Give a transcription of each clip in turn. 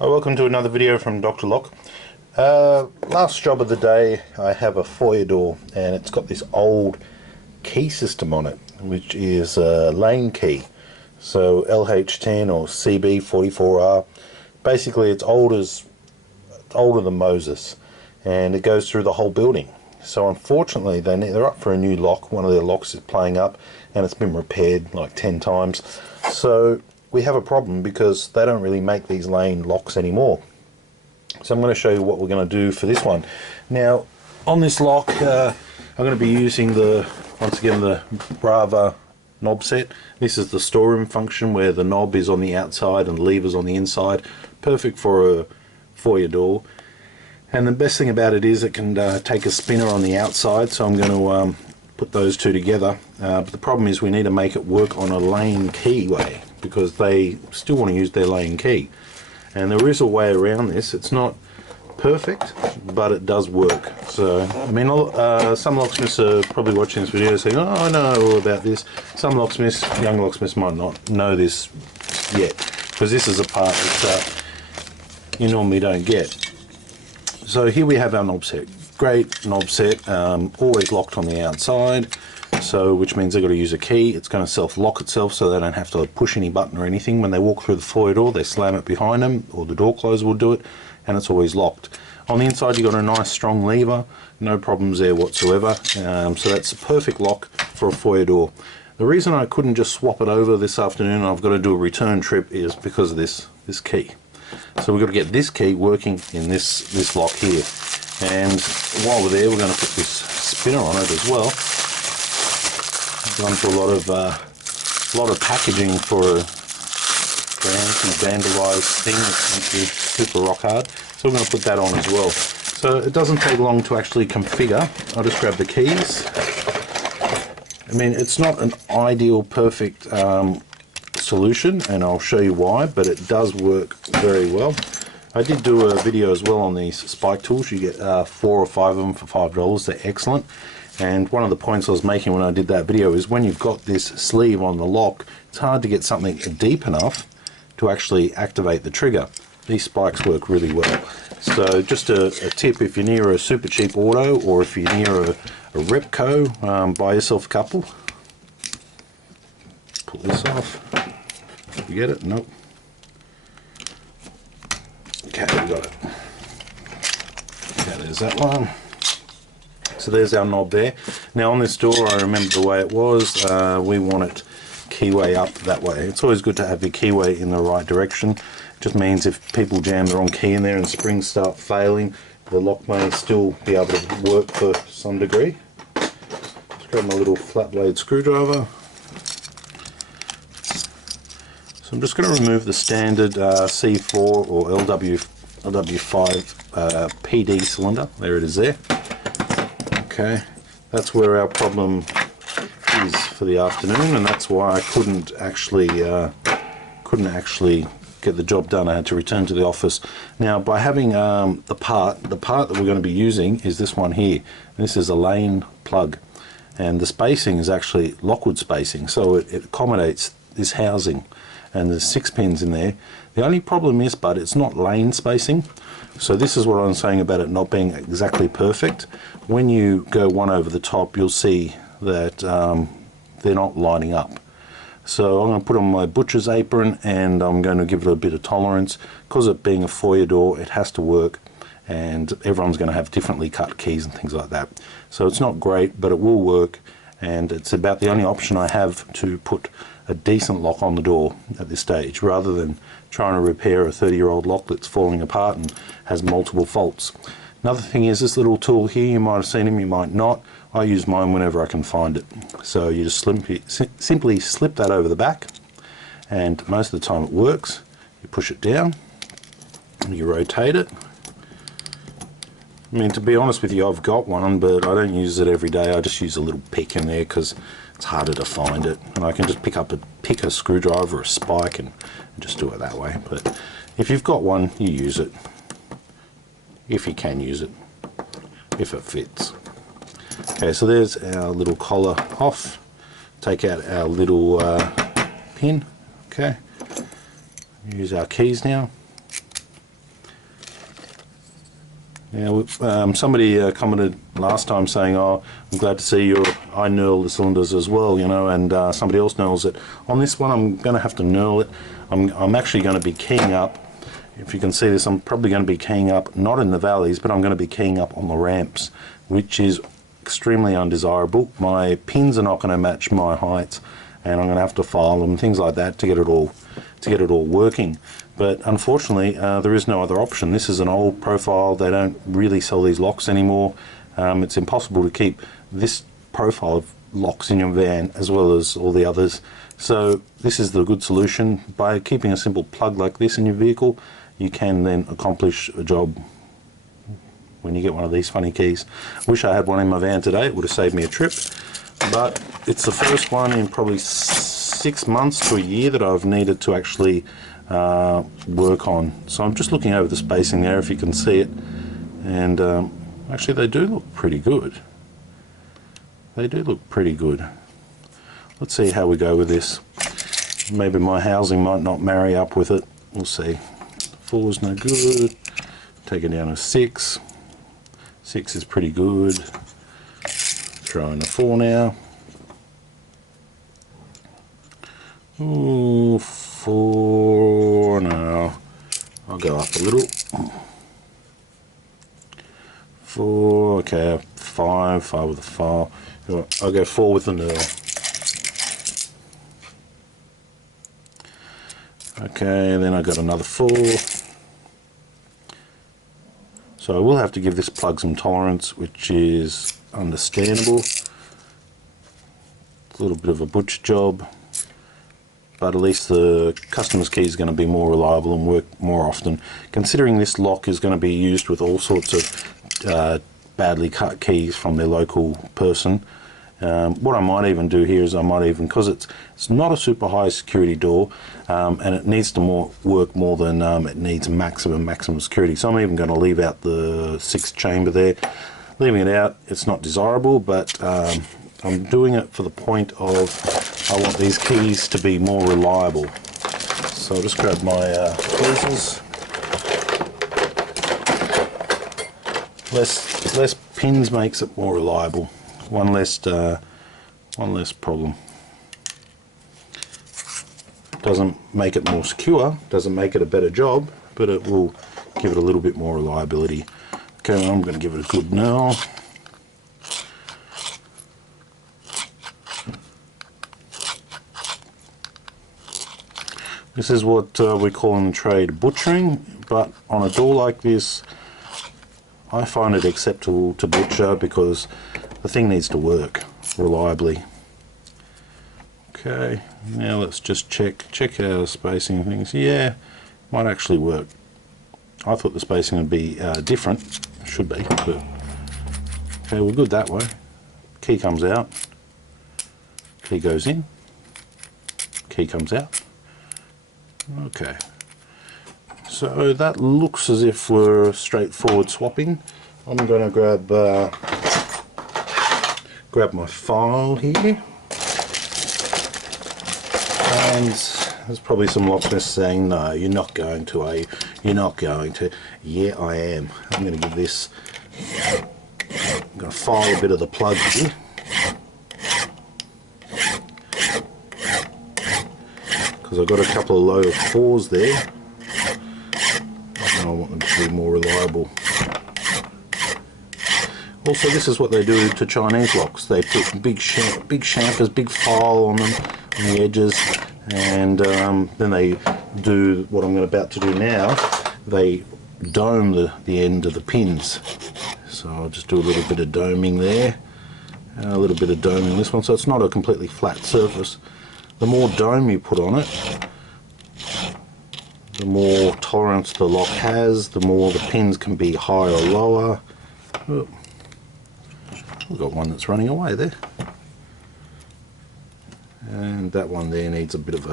Welcome to another video from Dr. Lock. Last job of the day, I have a foyer door and it's got this old key system on it, which is a lane key. So LH10 or CB44R. Basically it's older than Moses, and it goes through the whole building. So unfortunately they're up for a new lock. One of their locks is playing up and it's been repaired like 10 times. So we have a problem because they don't really make these lane locks anymore. So I'm going to show you what we're going to do for this one. Now on this lock I'm going to be using once again the Brava knob set. This is the storeroom function where the knob is on the outside and the lever's on the inside. Perfect for a foyer door. And the best thing about it is it can take a spinner on the outside, so I'm going to put those two together. But the problem is we need to make it work on a lane key way, because they still want to use their lane key. And there is a way around this. It's not perfect, but it does work. So, I mean, some locksmiths are probably watching this video saying, oh, I know all about this. Some locksmiths, young locksmiths, might not know this yet, because this is a part that you normally don't get. So here we have our knob set. Great knob set, always locked on the outside, so which means they've got to use a key. It's going to self-lock itself, so they don't have to push any button or anything. When they walk through the foyer door, they slam it behind them, or the door closer will do it, and it's always locked. On the inside you've got a nice strong lever, no problems there whatsoever. So that's a perfect lock for a foyer door. The reason I couldn't just swap it over this afternoon, and I've got to do a return trip, is because of this key. So we've got to get this key working in this lock here. And while we're there, we're going to put this spinner on it as well. I've gone through a lot of packaging for a anti-vandalized thing that's meant to be super rock hard. So we're going to put that on as well. So it doesn't take long to actually configure. I'll just grab the keys. I mean, it's not an ideal, perfect solution, and I'll show you why, but it does work very well. I did do a video as well on these spike tools. You get 4 or 5 of them for $5. They're excellent. And one of the points I was making when I did that video is when you've got this sleeve on the lock, it's hard to get something deep enough to actually activate the trigger. These spikes work really well. So just a tip, if you're near a super cheap auto, or if you're near a Repco, buy yourself a couple. Pull this off. You get it? Nope. Okay, we got it. Okay, there's that one. So there's our knob there. Now on this door, I remember the way it was. We want it keyway up that way. It's always good to have your keyway in the right direction. It just means if people jam the wrong key in there and springs start failing, the lock may still be able to work for some degree. Let's grab my little flat blade screwdriver. So I'm just going to remove the standard C4 or LW5 PD cylinder. There it is there. Okay, that's where our problem is for the afternoon, and that's why I couldn't actually get the job done. I had to return to the office. Now, by having the part that we're going to be using is this one here. This is a lane plug, and the spacing is actually Lockwood spacing, so it accommodates this housing. And there's 6 pins in there. The only problem is, but it's not lane spacing. So this is what I'm saying about it not being exactly perfect. When you go one over the top, you'll see that they're not lining up. So I'm going to put on my butcher's apron, and I'm going to give it a bit of tolerance. Because it being a foyer door, it has to work, and everyone's going to have differently cut keys and things like that. So it's not great, but it will work, and it's about the only option I have to put a decent lock on the door at this stage, rather than trying to repair a 30-year-old lock that's falling apart and has multiple faults. Another thing is this little tool here. You might have seen them, you might not. I use mine whenever I can find it. So you just simply slip that over the back, and most of the time it works. You push it down, you rotate it. I mean, to be honest with you, I've got one, but I don't use it every day. I just use a little pick in there because it's harder to find it, and I can just pick a screwdriver or a spike and just do it that way. But if you've got one, you use it. If you can use it, if it fits. Okay, so there's our little collar off. Take out our little pin. Okay, use our keys now. Now, somebody commented last time saying, "Oh, I'm glad to see I knurl the cylinders as well," you know, and somebody else knurls it. On this one, I'm going to have to knurl it. I'm actually going to be keying up. If you can see this, I'm probably going to be keying up, not in the valleys, but I'm going to be keying up on the ramps, which is extremely undesirable. My pins are not going to match my heights, and I'm going to have to file them, things like that, to get it all working. But unfortunately, there is no other option. This is an old profile. They don't really sell these locks anymore. It's impossible to keep this profile of locks in your van as well as all the others. So this is the good solution. By keeping a simple plug like this in your vehicle, you can then accomplish a job when you get one of these funny keys. Wish I had one in my van today. It would have saved me a trip. But it's the first one in probably 6 months to a year that I've needed to actually work on. So I'm just looking over the spacing there, if you can see it, and actually they do look pretty good. They do look pretty good. Let's see how we go with this. Maybe my housing might not marry up with it. We'll see. 4 is no good. Take it down to 6. 6 is pretty good. Throw in a 4 now. Ooh, 4 now. I'll go up a little. 4, okay, 5 with a file. I'll go 4 with the knurl. Okay, then I got another 4. So I will have to give this plug some tolerance, which is understandable. It's a little bit of a butcher job, but at least the customer's key is going to be more reliable and work more often. Considering this lock is going to be used with all sorts of badly cut keys from their local person, what I might even do here is I might even, because it's not a super high security door, and it needs to work more than it needs maximum security. So I'm even going to leave out the 6th chamber there. Leaving it out, it's not desirable, but I'm doing it for the point of I want these keys to be more reliable. So I'll just grab my tweezers. Less pins makes it more reliable. One less problem. Doesn't make it more secure, doesn't make it a better job, but it will give it a little bit more reliability. Okay, well, I'm going to give it a good knurl. This is what we call in the trade butchering, but on a door like this, I find it acceptable to butcher because the thing needs to work reliably. Okay, now let's just check our spacing things. Yeah, might actually work. I thought the spacing would be different. Should be, but okay, we're good that way. Key comes out. Key goes in. Key comes out. Okay. So that looks as if we're straightforward swapping. I'm going to grab my file here, and there's probably some locksmiths saying, no, you're not going to, you're not going to. Yeah, I am. I'm going to give this, I'm going to file a bit of the plug here. Because I've got a couple of low 4s there. I want them to be more reliable. Also, this is what they do to Chinese locks. They put big chamfers, big file on them, on the edges, and then they do what I'm about to do now. They dome the end of the pins. So I'll just do a little bit of doming there, and a little bit of doming this one, so it's not a completely flat surface. The more dome you put on it, the more tolerance the lock has, the more the pins can be higher or lower. Oh, we've got one that's running away there. And that one there needs a bit of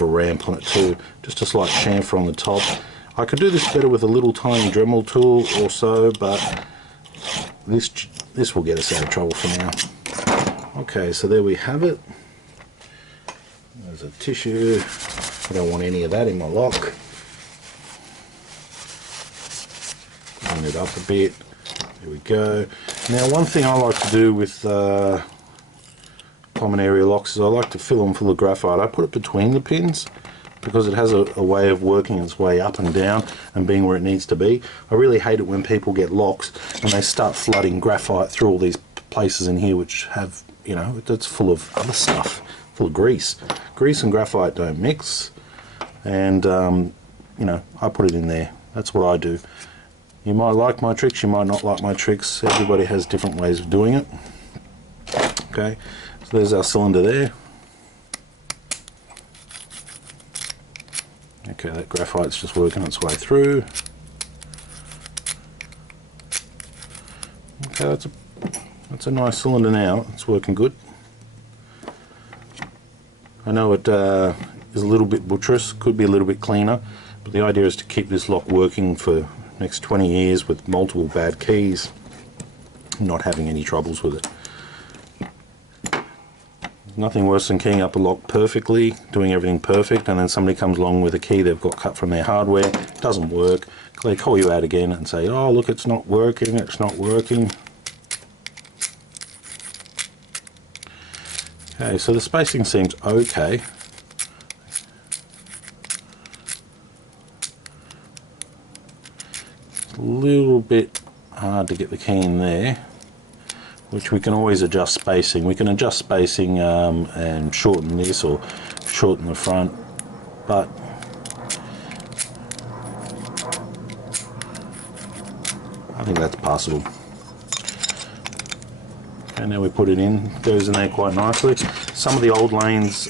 a ramp on it too. Just a slight chamfer on the top. I could do this better with a little tiny Dremel tool or so, but this will get us out of trouble for now. Okay, so there we have it. There's a tissue. I don't want any of that in my lock. it up a bit. There we go. Now one thing I like to do with common area locks is I like to fill them full of graphite. I put it between the pins because it has a way of working its way up and down and being where it needs to be. I really hate it when people get locks and they start flooding graphite through all these places in here which have, you know, it's full of other stuff, full of grease. Grease and graphite don't mix, and you know, I put it in there. That's what I do. You might like my tricks, you might not like my tricks. Everybody has different ways of doing it. Okay, so there's our cylinder there. Okay, that graphite's just working its way through. Okay, that's a nice cylinder now. It's working good. I know it is a little bit butcherous, could be a little bit cleaner, but the idea is to keep this lock working for the next 20 years with multiple bad keys, not having any troubles with it. Nothing worse than keying up a lock perfectly, doing everything perfect, and then somebody comes along with a key they've got cut from their hardware, doesn't work, they call you out again and say, oh look, it's not working, it's not working. Okay, so the spacing seems okay. A little bit hard to get the key in there, which we can always adjust spacing. We can adjust spacing and shorten this or shorten the front, but I think that's passable. And now we put it in, goes in there quite nicely. Some of the old lanes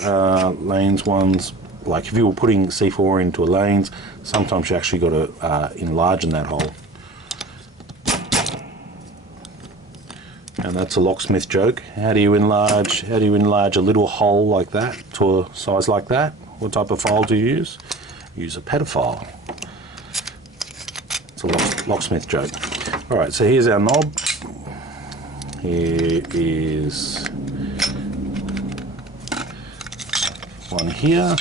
ones, like if you were putting C4 into a lanes, sometimes you actually got to enlarge in that hole. And that's a locksmith joke. How do you enlarge a little hole like that to a size like that? What type of file do you use? Use a pedophile. It's a locksmith joke. Alright, so here's our knob. Here is one here.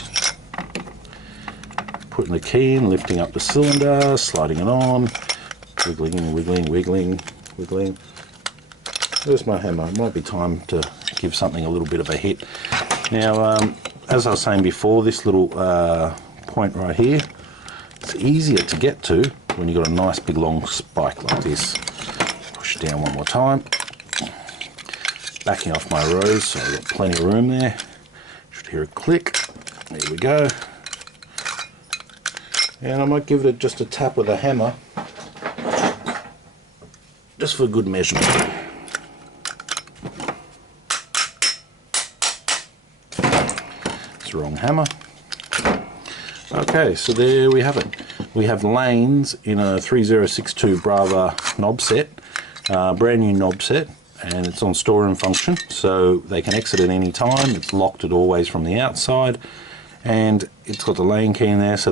Putting the key in, lifting up the cylinder, sliding it on, wiggling, wiggling, wiggling, wiggling. There's my hammer. It might be time to give something a little bit of a hit. Now, as I was saying before, this little point right here, it's easier to get to when you've got a nice big long spike like this. Push it down one more time. Backing off my rose, so I've got plenty of room there. Should hear a click. There we go. And I might give it just a tap with a hammer, just for good measurement. It's the wrong hammer. Okay, so there we have it. We have lanes in a 3062 Brava knob set, brand new knob set, and it's on storeroom function, so they can exit at any time. It's locked it always from the outside, and it's got the lane key in there, so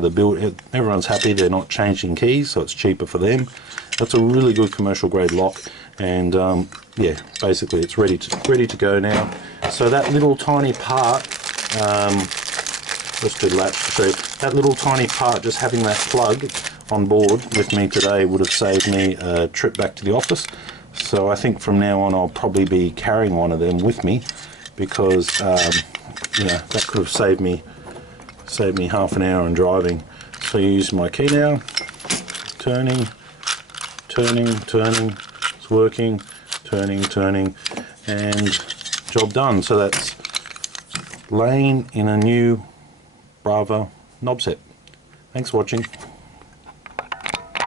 everyone's happy. They're not changing keys, so it's cheaper for them. That's a really good commercial grade lock, and yeah, basically it's ready to go now. So that little tiny part, let's do latch. So that little tiny part, just having that plug on board with me today would have saved me a trip back to the office. So I think from now on I'll probably be carrying one of them with me, because you know, that could have saved me half an hour in driving. So you use my key now, turning, it's working, turning, and job done. So that's lane in a new Brava knob set. Thanks for watching.